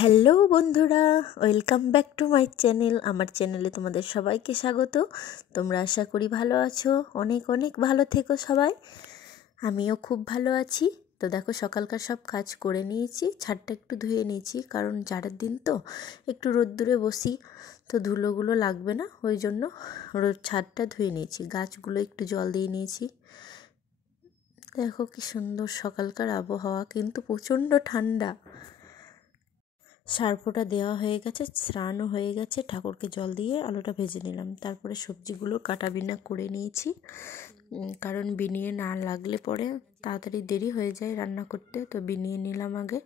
Hello বন্ধুরা, welcome back to my channel. আমার চ্যানেলে তোমাদের সবাইকে স্বাগত। তোমরা আশা করি ভালো আছো, অনেক অনেক ভালো থেকো সবাই। আমিও খুব ভালো আছি। তো দেখো, সকালকার সব কাজ করে নিয়েছি, ছাদটা একটু ধুয়ে নিয়েছি, কারণ জাড়ের দিন তো একটু রোদ্দুরে বসি, তো ধুলোগুলো লাগবে না, ওই জন্য ছাদটা ধুয়ে নিয়েছি। গাছগুলো একটু জল দিয়ে নিয়েছি। দেখো কি সুন্দর সকালকার আবহাওয়া, কিন্তু প্রচণ্ড ঠান্ডা। সার্ফটা দেওয়া হয়ে গেছে, স্নানও হয়ে গেছে, ঠাকুরকে জল দিয়ে আলুটা ভেজে নিলাম। তারপরে সবজিগুলো কাটা বিনা করে নিয়েছি, কারণ বিনিয়ে না লাগলে পরে তাড়াতাড়ি দেরি হয়ে যায় রান্না করতে। তো বিনিয়ে নিলাম আগে,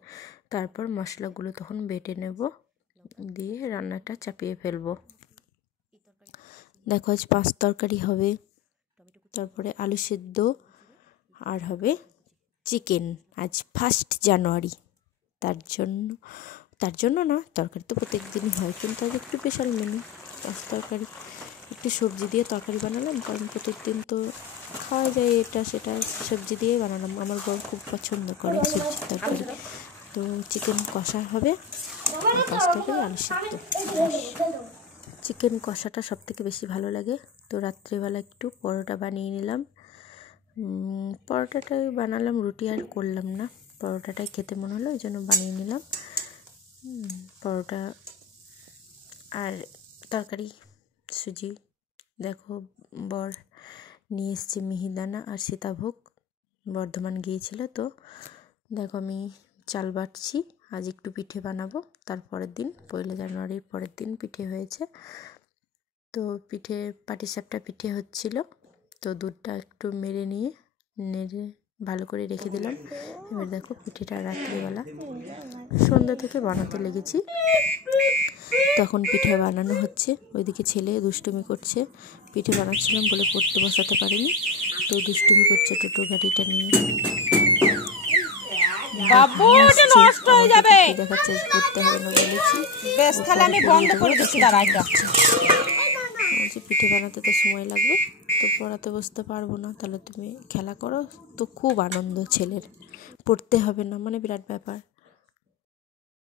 তারপর মশলাগুলো তখন বেটে নেব, দিয়ে রান্নাটা চাপিয়ে ফেলবো। দেখো, আজ 5 তরকারি হবে, তারপরে আলু সেদ্ধ, আর হবে চিকেন। আজ 1 জানুয়ারি, তার জন্য না, তরকারি তো প্রত্যেক দিনই হয়, কিন্তু আজ একটু স্পেশাল মেনু, 5 তরকারি। একটু সবজি দিয়ে তরকারি বানালাম, কারণ প্রত্যেক দিন তো খাওয়া যায় এটা সেটা, সবজি দিয়েই বানালাম। আমার বর খুব পছন্দ করে সবজির তরকারি। তো চিকেন কষা হবে, 5 তরকারি আলু সেদ্ধ। চিকেন কষাটা সবথেকে বেশি ভালো লাগে। তো রাত্রিবেলা একটু পরোটা বানিয়ে নিলাম। পরোটাটাই বানালাম, রুটি আর করলাম না, পরোটাটাই খেতে মনে হলো, ওই জন্য বানিয়ে নিলাম পরোটা আর তরকারি সুজি। দেখো, বর নিয়ে এসছে মিহিদানা আর সীতাভোগ, বর্ধমান গিয়েছিল। তো দেখো, আমি চাল বাটছি, আজ একটু পিঠে বানাবো। তারপরের দিন 1 জানুয়ারির পরের দিন পিঠে হয়েছে, তো পিঠে পাটিসাপটা পিঠে হচ্ছিল। তো দুধটা একটু নেড়ে ভালো করে রেখে দিলাম। এবার দেখো, পিঠেটা রাত্রিবেলা সন্ধ্যা থেকে বানাতে লেগেছি, তখন পিঠে বানানো হচ্ছে। ওইদিকে ছেলে দুষ্টুমি করছে, পিঠে বানাচ্ছিলাম বলে পড়তে বসাতে পারিনি, তো দুষ্টুমি করছে টোটো গাড়িটা নিয়ে। বাবু, এটা নষ্ট হয়ে যাবে। দেখাচ্ছে পড়তে হবে না বলেছি, বেশ তাহলে আমি বন্ধ করে দিচ্ছি, দাঁড়া এটা। বলছি পিঠে বানাতে তো সময় লাগবে, তো পড়াতে বসতে পারবো না, তাহলে তুমি খেলা করো। তো খুব আনন্দ ছেলের, পড়তে হবে না মানে বিরাট ব্যাপার।